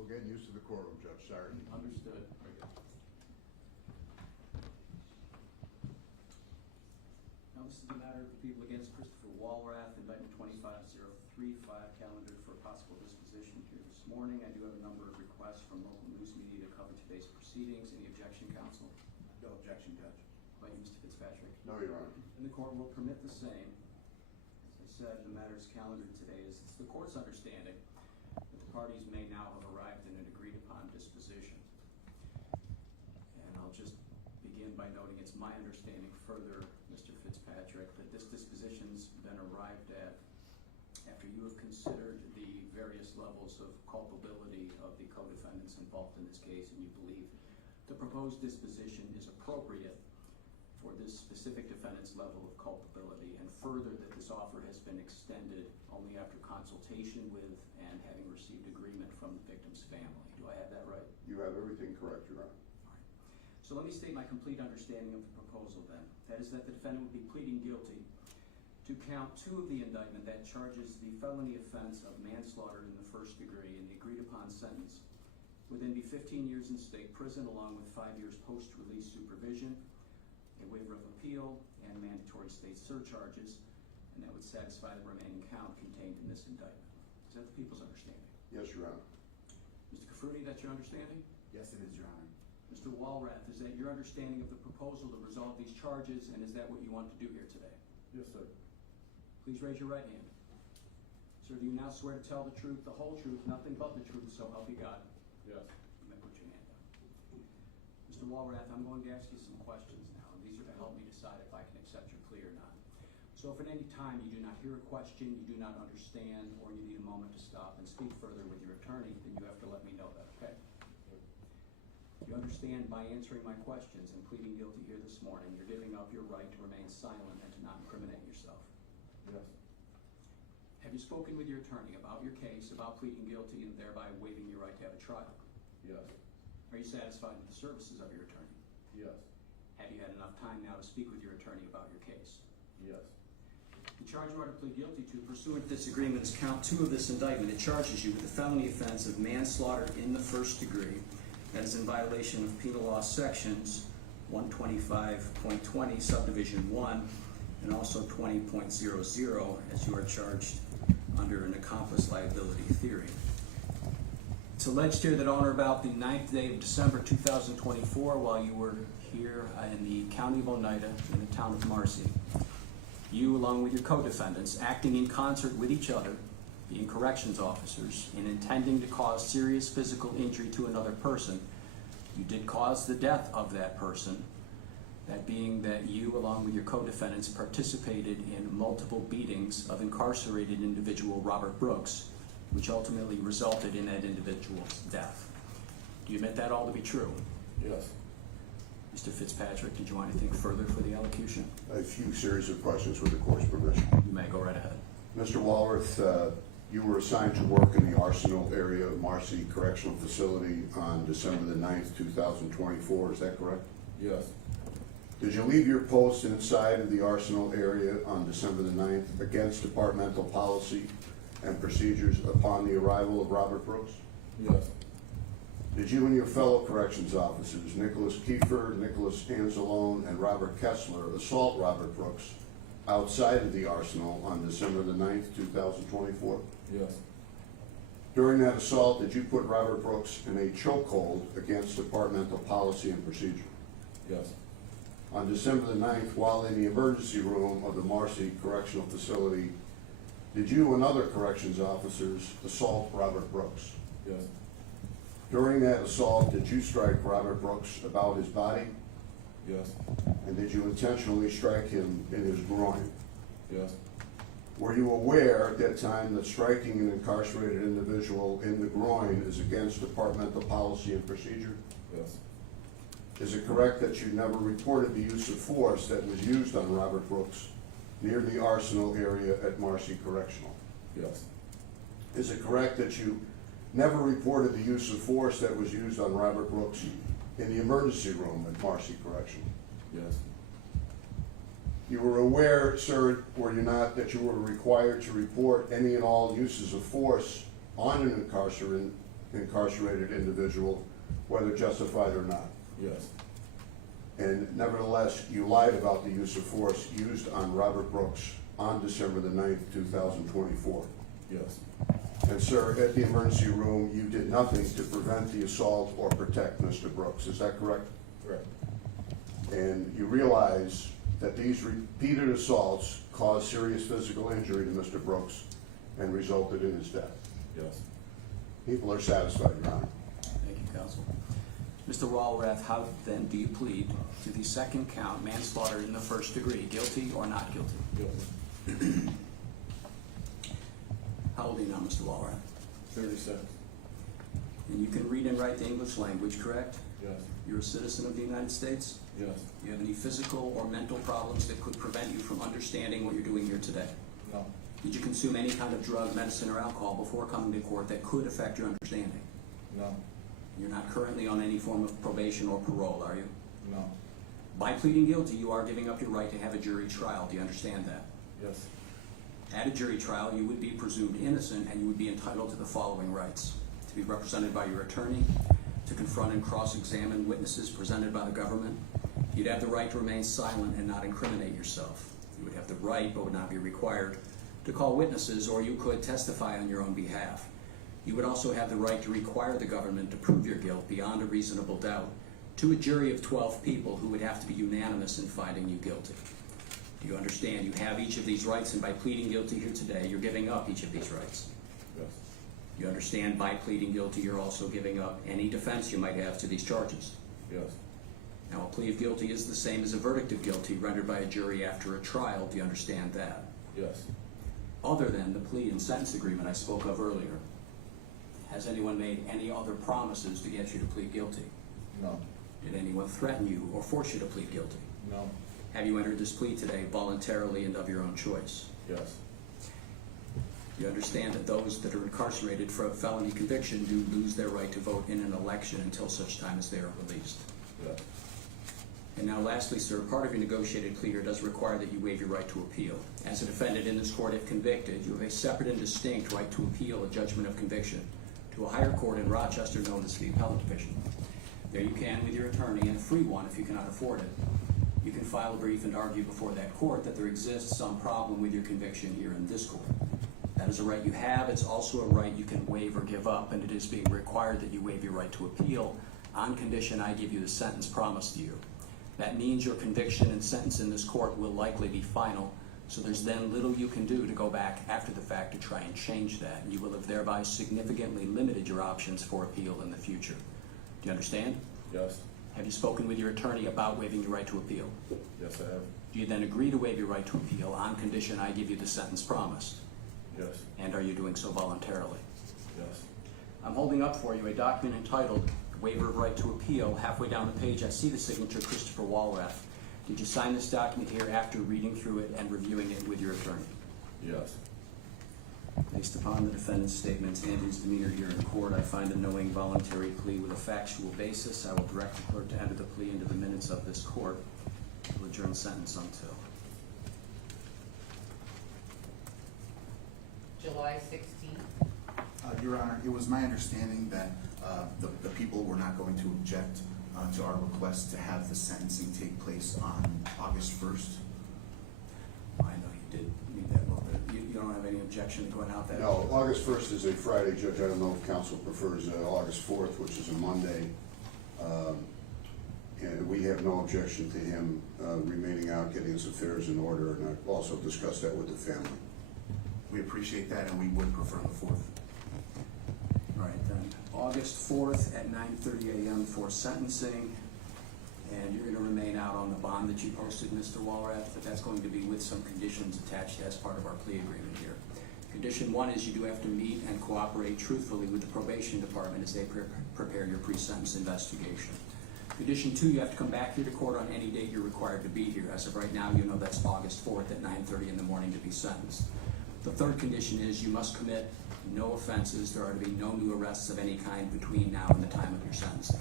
Still getting used to the courtroom, Judge, sorry. Understood. Now, this is the matter of the people against Christopher Walrath, indictment 25035, calendared for possible disposition here this morning. I do have a number of requests from local news media to cover today's proceedings. Any objection, counsel? No objection, Judge. Thank you, Mr. Fitzpatrick. No, Your Honor. And the court will permit the same. As I said, the matter is calendared today. It's the court's understanding that the parties may now have arrived in an agreed upon disposition. And I'll just begin by noting it's my understanding further, Mr. Fitzpatrick, that this disposition's been arrived at after you have considered the various levels of culpability of the co-defendants involved in this case, and you believe the proposed disposition is appropriate for this specific defendant's level of culpability, and further that this offer has been extended only after consultation with and having received agreement from the victim's family. Do I have that right? You have everything correct, Your Honor. All right. So let me state my complete understanding of the proposal then. That is that the defendant would be pleading guilty to count 2 of the indictment that charges the felony offense of manslaughter in the first degree, and the agreed upon sentence would then be 15 years in state prison along with 5 years post-release supervision, a waiver of appeal, and mandatory state surcharges, and that would satisfy the remaining count contained in this indictment. Is that the people's understanding? Yes, Your Honor. Mr. Cafruti, that's your understanding? Yes, it is, Your Honor. Mr. Walrath, is that your understanding of the proposal to resolve these charges, and is that what you want to do here today? Yes, sir. Please raise your right hand. Sir, do you now swear to tell the truth, the whole truth, nothing but the truth, so help you God? Yes. You may put your hand up. Mr. Walrath, I'm going to ask you some questions now, and these are to help me decide if I can accept your plea or not. So if at any time you do not hear a question, you do not understand, or you need a moment to stop and speak further with your attorney, then you have to let me know that, okay? You understand by answering my questions and pleading guilty here this morning, you're giving up your right to remain silent and to not incriminate yourself. Yes. Have you spoken with your attorney about your case, about pleading guilty, and thereby waiving your right to have a trial? Yes. Are you satisfied with the services of your attorney? Yes. Have you had enough time now to speak with your attorney about your case? Yes. The charge you are to plead guilty to pursuant to this agreement is count 2 of this indictment. It charges you with the felony offense of manslaughter in the first degree. That is in violation of Penal Law Sections 125.20, Subdivision 1, and also 20.00, as you are charged under an accomplice liability theory. It's alleged here that on or about the 9th day of December 2024, while you were here in the County of Oneida, in the town of Marcy, you, along with your co-defendants, acting in concert with each other, being corrections officers, and intending to cause serious physical injury to another person, you did cause the death of that person, that being that you, along with your co-defendants, participated in multiple beatings of incarcerated individual Robert Brooks, which ultimately resulted in that individual's death. Do you admit that all to be true? Yes. Mr. Fitzpatrick, did you want anything further for the elocution? A few series of questions with the court's permission. You may go right ahead. Mr. Walrath, you were assigned to work in the Arsenal area of Marcy Correctional Facility on December the 9th, 2024, is that correct? Yes. Did you leave your post inside of the Arsenal area on December the 9th against departmental policy and procedures upon the arrival of Robert Brooks? Yes. Did you and your fellow corrections officers, Nicholas Kiefer, Nicholas Anzalone, and Robert Kessler, assault Robert Brooks outside of the Arsenal on December the 9th, 2024? Yes. During that assault, did you put Robert Brooks in a chokehold against departmental policy and procedure? Yes. On December the 9th, while in the emergency room of the Marcy Correctional Facility, did you and other corrections officers assault Robert Brooks? Yes. During that assault, did you strike Robert Brooks about his body? Yes. And did you intentionally strike him in his groin? Yes. Were you aware at that time that striking an incarcerated individual in the groin is against departmental policy and procedure? Yes. Is it correct that you never reported the use of force that was used on Robert Brooks near the Arsenal area at Marcy Correctional? Yes. Is it correct that you never reported the use of force that was used on Robert Brooks in the emergency room at Marcy Correctional? Yes. You were aware, sir, were you not, that you were required to report any and all uses of force on an incarcerated individual, whether justified or not. Yes. And nevertheless, you lied about the use of force used on Robert Brooks on December the 9th, 2024. Yes. And sir, at the emergency room, you did nothing to prevent the assault or protect Mr. Brooks. Is that correct? Correct. And you realize that these repeated assaults caused serious physical injury to Mr. Brooks and resulted in his death. Yes. People are satisfied, Your Honor. Thank you, counsel. Mr. Walrath, how then do you plead to the second count, manslaughter in the first degree, guilty or not guilty? Guilty. How old are you now, Mr. Walrath? 36. And you can read and write the English language, correct? Yes. You're a citizen of the United States? Yes. Do you have any physical or mental problems that could prevent you from understanding what you're doing here today? No. Did you consume any kind of drug, medicine, or alcohol before coming to court that could affect your understanding? No. You're not currently on any form of probation or parole, are you? No. By pleading guilty, you are giving up your right to have a jury trial. Do you understand that? Yes. At a jury trial, you would be presumed innocent and you would be entitled to the following rights: to be represented by your attorney, to confront and cross-examine witnesses presented by the government. You'd have the right to remain silent and not incriminate yourself. You would have the right, but would not be required, to call witnesses, or you could testify on your own behalf. You would also have the right to require the government to prove your guilt beyond a reasonable doubt to a jury of 12 people who would have to be unanimous in finding you guilty. Do you understand? You have each of these rights, and by pleading guilty here today, you're giving up each of these rights. Yes. You understand by pleading guilty, you're also giving up any defense you might have to these charges. Yes. Now, a plea of guilty is the same as a verdict of guilty rendered by a jury after a trial. Do you understand that? Yes. Other than the plea and sentence agreement I spoke of earlier, has anyone made any other promises to get you to plead guilty? No. Did anyone threaten you or force you to plead guilty? No. Have you entered this plea today voluntarily and of your own choice? Yes. You understand that those that are incarcerated for a felony conviction do lose their right to vote in an election until such time as they are released. Yes. And now lastly, sir, part of your negotiated plea here does require that you waive your right to appeal. As a defendant in this court, if convicted, you have a separate and distinct right to appeal a judgment of conviction to a higher court in Rochester known as the Appellate Division. There you can, with your attorney, and a free one if you cannot afford it, you can file a brief and argue before that court that there exists some problem with your conviction here in this court. That is a right you have. It's also a right you can waive or give up, and it is being required that you waive your right to appeal on condition I give you the sentence promised to you. That means your conviction and sentence in this court will likely be final, so there's then little you can do to go back after the fact to try and change that. You will have thereby significantly limited your options for appeal in the future. Do you understand? Yes. Have you spoken with your attorney about waiving your right to appeal? Yes, I have. Do you then agree to waive your right to appeal on condition I give you the sentence promised? Yes. And are you doing so voluntarily? Yes. I'm holding up for you a document entitled Waiver of Right to Appeal. Halfway down the page, I see the signature Christopher Walrath. Did you sign this document here after reading through it and reviewing it with your attorney? Yes. Based upon the defendant's statements and his demeanor here in court, I find a knowing voluntary plea with a factual basis. I will direct the clerk to enter the plea into the minutes of this court. Will adjourn sentence until July 16th. Your Honor, it was my understanding that the people were not going to object to our request to have the sentencing take place on August 1st. I know you did need that little bit. You don't have any objection to going out that? No, August 1st is a Friday, Judge. I don't know if counsel prefers August 4th, which is a Monday. And we have no objection to him remaining out, getting his affairs in order, and I've also discussed that with the family. We appreciate that, and we would prefer the 4th. All right, then, August 4th at 9:30 a.m. for sentencing, and you're gonna remain out on the bond that you posted, Mr. Walrath, but that's going to be with some conditions attached as part of our plea agreement here. Condition 1 is you do have to meet and cooperate truthfully with the probation department as they prepare your pre-sentence investigation. Condition 2, you have to come back here to court on any date you're required to be here. As of right now, you know that's August 4th at 9:30 in the morning to be sentenced. The third condition is you must commit no offenses. There are to be no new arrests of any kind between now and the time of your sentencing.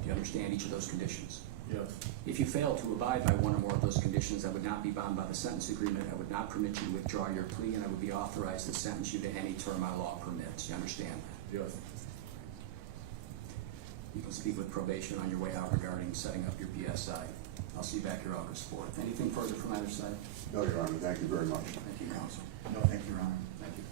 Do you understand each of those conditions? Yes. If you fail to abide by one or more of those conditions, I would not be bound by the sentence agreement. I would not permit you to withdraw your plea, and I would be authorized to sentence you to any term our law permits. You understand that? Yes. You can speak with probation on your way out regarding setting up your PSI. I'll see you back here August 4th. Anything further from either side? No, Your Honor, thank you very much. Thank you, counsel. No, thank you, Your Honor. Thank you.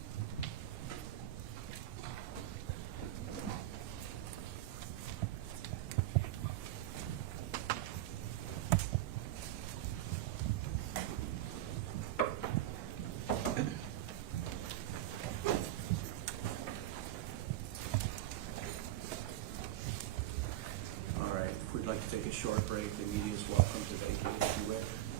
All right, if we'd like to take a short break, the media is welcome to vacate if you wish.